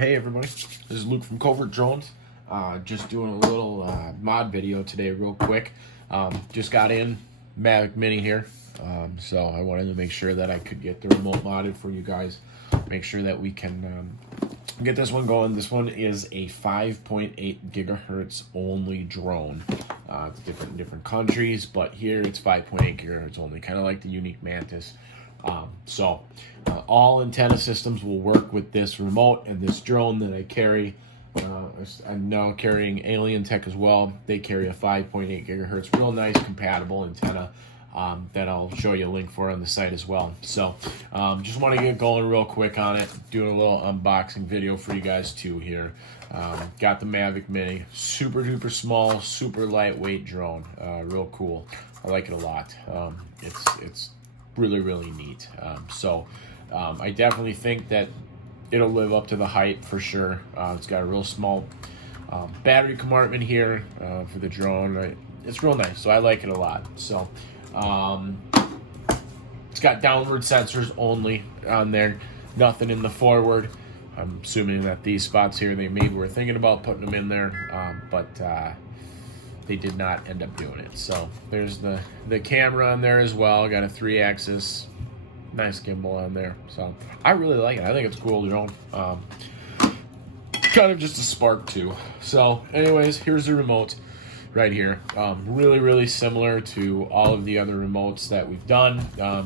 Hey everybody, this is Luke from Covert Drones. Just doing a little mod video today real quick. Just got in Mavic Mini here, so I wanted to make sure that I could get the remote modded for you guys. Make sure that we can get this one going. This one is a 5.8 gigahertz only drone. It's different in different countries, but here it's 5.8 gigahertz only, kind of like the Unique Mantis. All antenna systems will work with this remote and this drone that I carry. I'm now carrying Alien Tech as well. They carry a 5.8 gigahertz, real nice compatible antenna that I'll show you a link for on the site as well. So just want to get going real quick on it, doing a little unboxing video for you guys too here. Got the Mavic Mini, super duper small, super lightweight drone, real cool. I like it a lot. It's really neat. I definitely think that it'll live up to the hype for sure. It's got a real small battery compartment here for the drone. It's real nice, so I like it a lot. So it's got downward sensors only on there, nothing in the forward. I'm assuming that these spots here, they maybe were thinking about putting them in there, but they did not end up doing it. So there's the camera on there as well. Got a 3-axis, nice gimbal on there. So I really like it. I think it's a cool drone. Kind of just a spark too. So anyways, here's the remote right here. Really similar to all of the other remotes that we've done,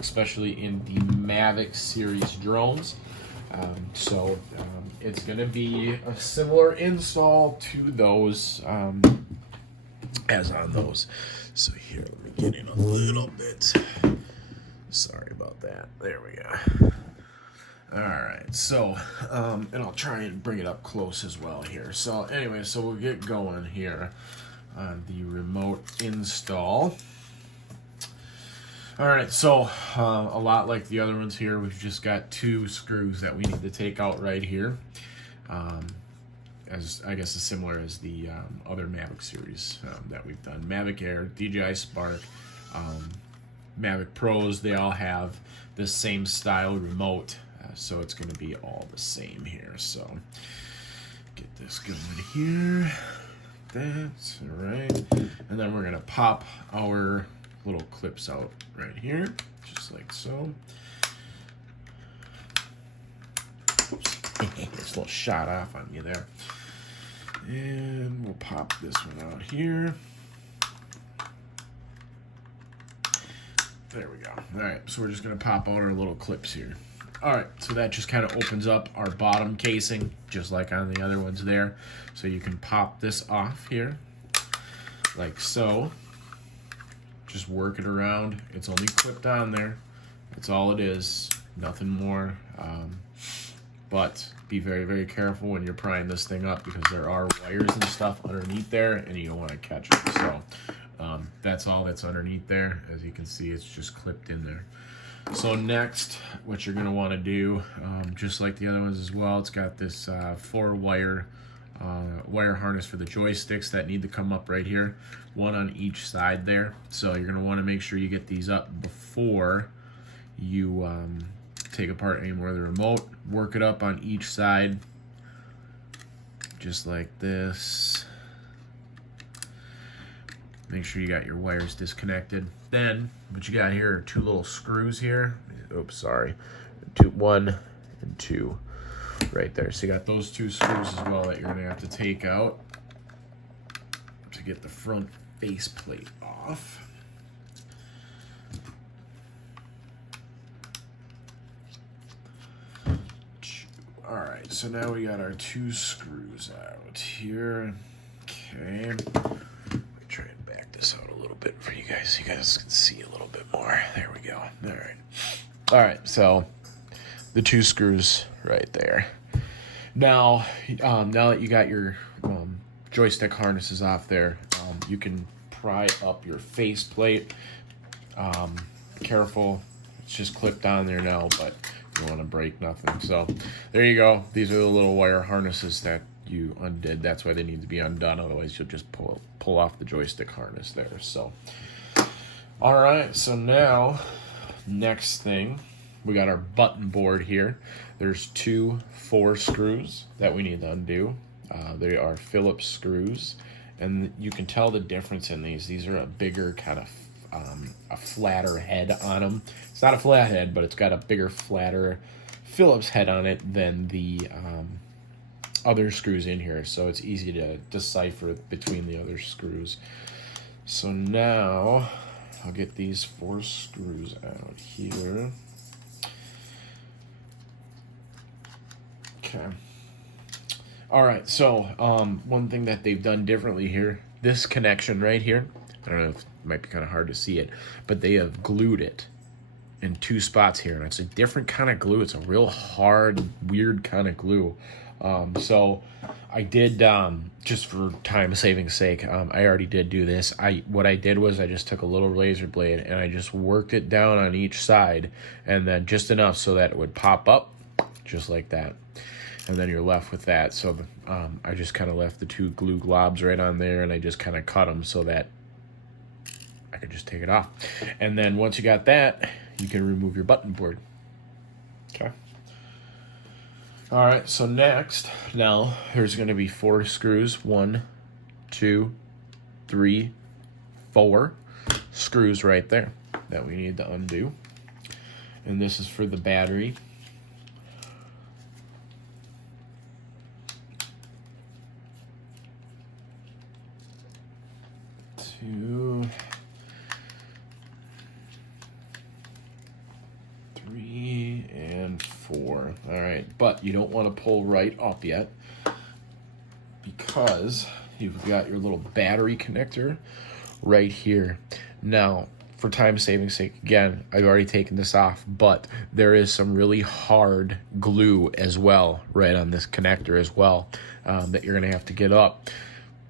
especially in the Mavic series drones. It's going to be a similar install to those as on those. So here, let me get in a little bit. Sorry about that. There we go. All right, so and I'll try and bring it up close as well here. So anyway, so we'll get going here on the remote install. All right, so a lot like the other ones here, we've just got 2 screws that we need to take out right here. As I guess as similar as the other Mavic series that we've done. Mavic Air, DJI Spark, Mavic Pros, they all have the same style remote, so it's going to be all the same here. So get this going here. That's all right. And then we're going to pop our little clips out right here, just like so. Oops. Just a little shot off on you there. And we'll pop this one out here. There we go. All right, so we're just gonna pop out our little clips here. All right, so that just kind of opens up our bottom casing, just like on the other ones there. So you can pop this off here, like so. Just work it around. It's only clipped on there. That's all it is, nothing more. But be very careful when you're prying this thing up, because there are wires and stuff underneath there and you don't want to catch it. So that's all that's underneath there. As you can see, it's just clipped in there. So next, what you're going to want to do, just like the other ones as well, it's got this 4-wire wire harness for the joysticks that need to come up right here, 1 on each side there. So you're going to want to make sure you get these up before you take apart any more of the remote. Work it up on each side, just like this. Make sure you got your wires disconnected. Then what you got here are 2 little screws here. Oops, sorry. 1 and 2 right there. So you got those 2 screws as well that you're gonna have to take out to get the front faceplate off. All right, so now we got our 2 screws out here. Okay, let me try and back this out a little bit for you guys so you guys can see a little bit more. There we go. All right, so the 2 screws right there. Now that you got your joystick harnesses off there, you can pry up your faceplate. Careful, it's just clipped on there now, but you don't want to break nothing. So there you go. These are the little wire harnesses that you undid. That's why they need to be undone, otherwise you'll just pull off the joystick harness there. So all right, so now next thing we got our button board here. There's 2 4 screws that we need to undo. They are Phillips screws, and you can tell the difference in these. These are a bigger kind of a flatter head on them. It's not a flat head, but it's got a bigger, flatter Phillips head on it than the other screws in here, so it's easy to decipher between the other screws. So now I'll get these 4 screws out here. Okay. All right, so one thing that they've done differently here, this connection right here, I don't know if it might be kind of hard to see it, but they have glued it in 2 spots here, and it's a different kind of glue. It's a real hard, weird kind of glue. So I did, just for time saving sake, I already did do this. What I did was I just took a little razor blade and I just worked it down on each side, and then just enough so that it would pop up just like that. And then you're left with that. So I just kind of left the 2 glue globs right on there, and I just kind of cut them so that I could just take it off. And then once you got that, you can remove your button board. Okay. All right, so next, now there's going to be 4 screws. 1, 2, 3, 4 screws right there that we need to undo. And this is for the battery. 2, 3, and 4. All right, but you don't want to pull right up yet because you've got your little battery connector right here. Now, for time saving sake, again, I've already taken this off, but there is some really hard glue as well right on this connector as well that you're going to have to get up.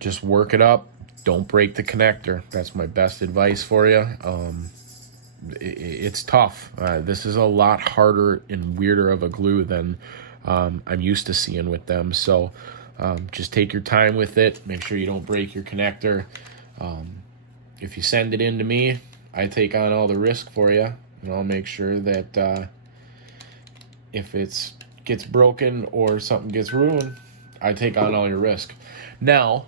Just work it up. Don't break the connector. That's my best advice for you. It's tough. This is a lot harder and weirder of a glue than I'm used to seeing with them. So just take your time with it. Make sure you don't break your connector. If you send it in to me, I take on all the risk for you, and I'll make sure that if it gets broken or something gets ruined, I take on all your risk. Now,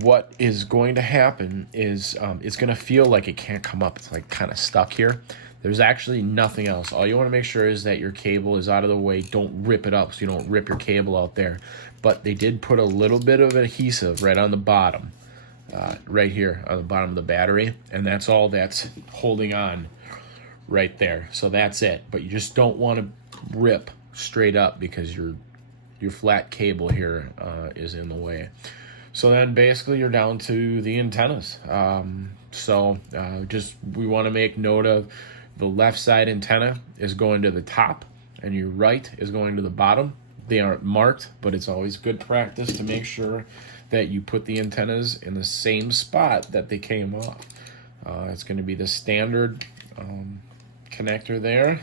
what is going to happen is it's going to feel like it can't come up. It's like kind of stuck here. There's actually nothing else. All you want to make sure is that your cable is out of the way. Don't rip it up so you don't rip your cable out there. But they did put a little bit of adhesive right on the bottom, right here on the bottom of the battery, and that's all that's holding on right there. So that's it. But you just don't want to rip straight up because your flat cable here is in the way. So then basically you're down to the antennas. Just we want to make note of the left side antenna is going to the top and your right is going to the bottom. They aren't marked, but it's always good practice to make sure that you put the antennas in the same spot that they came off. It's going to be the standard connector there.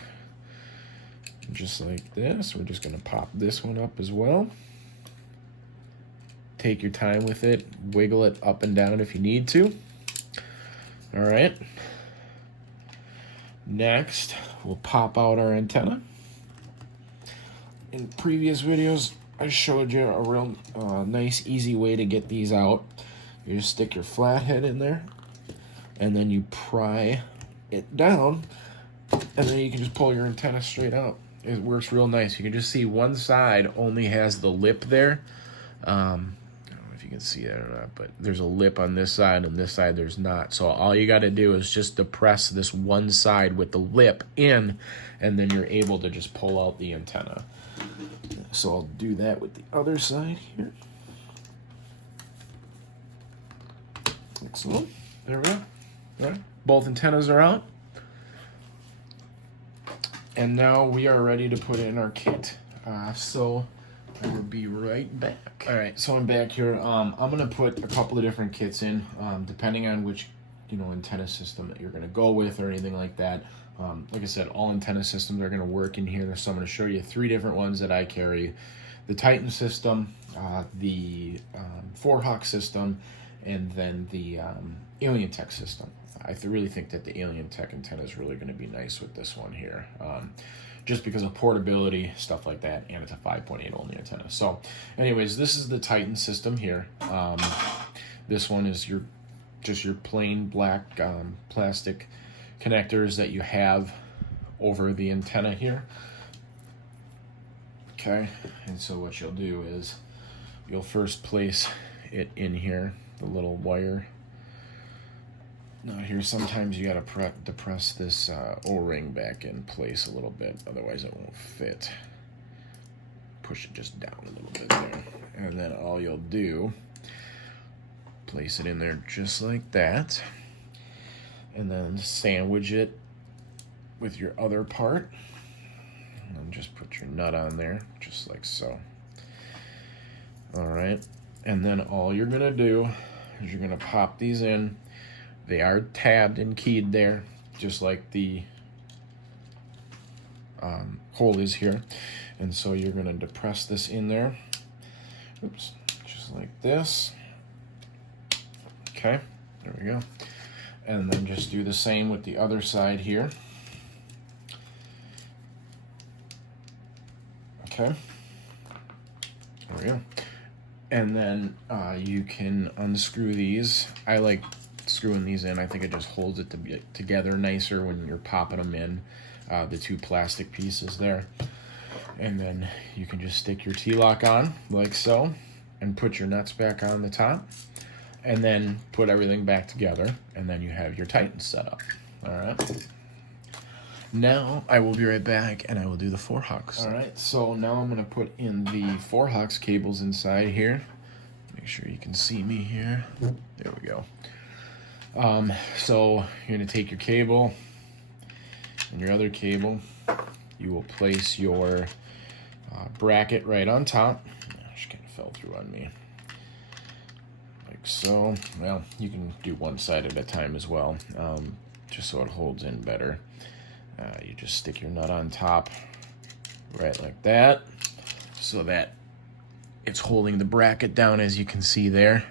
Just like this. We're just going to pop this one up as well. Take your time with it. Wiggle it up and down if you need to. All right. Next, we'll pop out our antenna. In previous videos, I showed you a real nice, easy way to get these out. You just stick your flathead in there, and then you pry it down, and then you can just pull your antenna straight out. It works real nice. You can just see one side only has the lip there. I don't know if you can see that or not, but there's a lip on this side, and this side there's not. So all you got to do is just depress this one side with the lip in, and then you're able to just pull out the antenna. So I'll do that with the other side here. Excellent. There we go. All right. Both antennas are out. And now we are ready to put in our kit. So I will be right back. All right, so I'm back here. I'm gonna put a couple of different kits in, depending on which antenna system that you're gonna go with or anything like that. Like I said, all antenna systems are gonna work in here. So I'm gonna show you 3 different ones that I carry: the Titan system, the Forehawk system, and then the Alien Tech system. I really think that the Alien Tech antenna is really going to be nice with this one here. Just because of portability, stuff like that, and it's a 5.8 only antenna. So anyways, this is the Titan system here. This one is just your plain black plastic connectors that you have over the antenna here. Okay, and so what you'll do is you'll first place it in here, the little wire. Now here, sometimes you gotta depress this O-ring back in place a little bit, otherwise it won't fit. Push it just down a little bit there, and then all you'll do, place it in there just like that, and then sandwich it with your other part, and just put your nut on there, just like so. All right, and then all you're gonna do is you're gonna pop these in. They are tabbed and keyed there, just like the hole is here. And so you're gonna depress this in there. Oops, just like this. Okay, there we go. And then just do the same with the other side here. Okay, there we go. And then you can unscrew these. I like screwing these in. I think it just holds it together nicer when you're popping them in, the two plastic pieces there. And then you can just stick your T-lock on like so and put your nuts back on the top, and then put everything back together, and then you have your Titan set up. All right, now I will be right back and I will do the 4-hawks. All right, so now I'm going to put in the 4-hawks cables inside here. Make sure you can see me here. There we go. So you're going to take your cable and your other cable. You will place your bracket right on top. She kind of fell through on me. Like so. Well, you can do one side at a time as well, just so it holds in better. You just stick your nut on top right like that, so that it's holding the bracket down, as you can see there.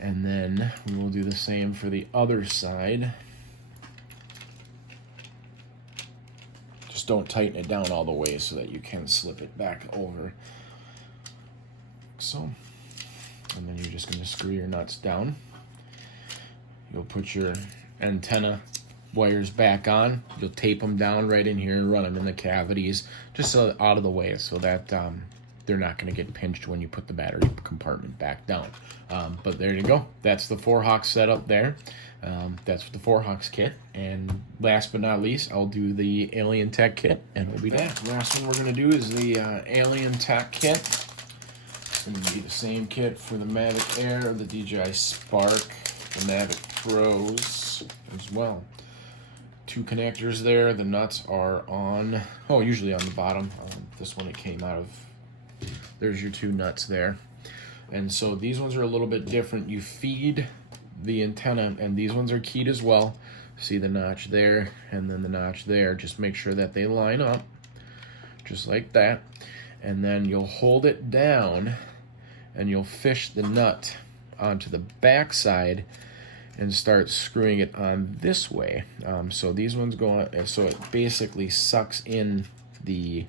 And then we will do the same for the other side. Just don't tighten it down all the way so that you can slip it back over. Like so. And then you're just going to screw your nuts down. You'll put your antenna wires back on. You'll tape them down right in here and run them in the cavities, just so out of the way, so that they're not going to get pinched when you put the battery compartment back down. But there you go. That's the 4-hawks setup there. That's the 4-hawks kit. And last but not least, I'll do the Alien Tech kit, and we'll be done. Last one we're going to do is the Alien Tech kit. It's going to be the same kit for the Mavic Air, the DJI Spark, the Mavic Pros as well. 2 connectors there. The nuts are on, usually on the bottom. This one it came out of. There's your 2 nuts there. And so these ones are a little bit different. You feed the antenna, and these ones are keyed as well. See the notch there and then the notch there. Just make sure that they line up, just like that. And then you'll hold it down and you'll fish the nut onto the back side and start screwing it on this way. So these ones go on, so it basically sucks in the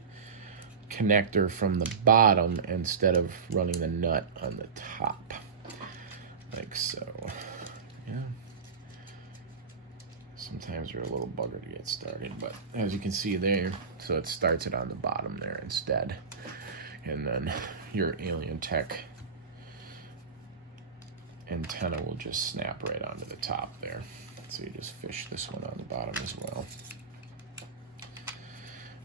connector from the bottom instead of running the nut on the top, like so. Yeah, sometimes you're a little bugger to get started, but as you can see there, so it starts it on the bottom there instead, and then your Alien Tech antenna will just snap right onto the top there. So you just fish this one on the bottom as well.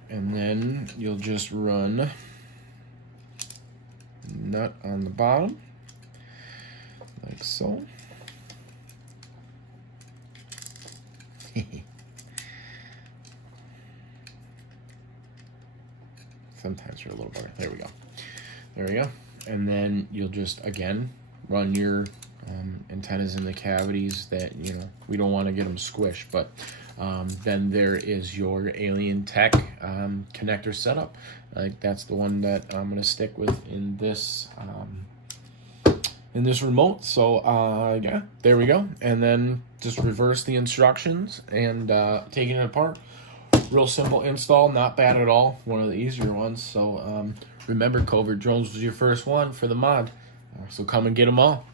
And then you'll just run nut on the bottom, like so. Sometimes you're a little better. There we go. There we go. And then you'll just, again, run your antennas in the cavities that, we don't want to get them squished, but then there is your Alien Tech connector setup. That's the one that I'm going to stick with in this in this remote. So yeah, there we go. And then just reverse the instructions and taking it apart. Real simple install, not bad at all. One of the easier ones. So remember, Covert drones was your first one for the mod. So come and get them all.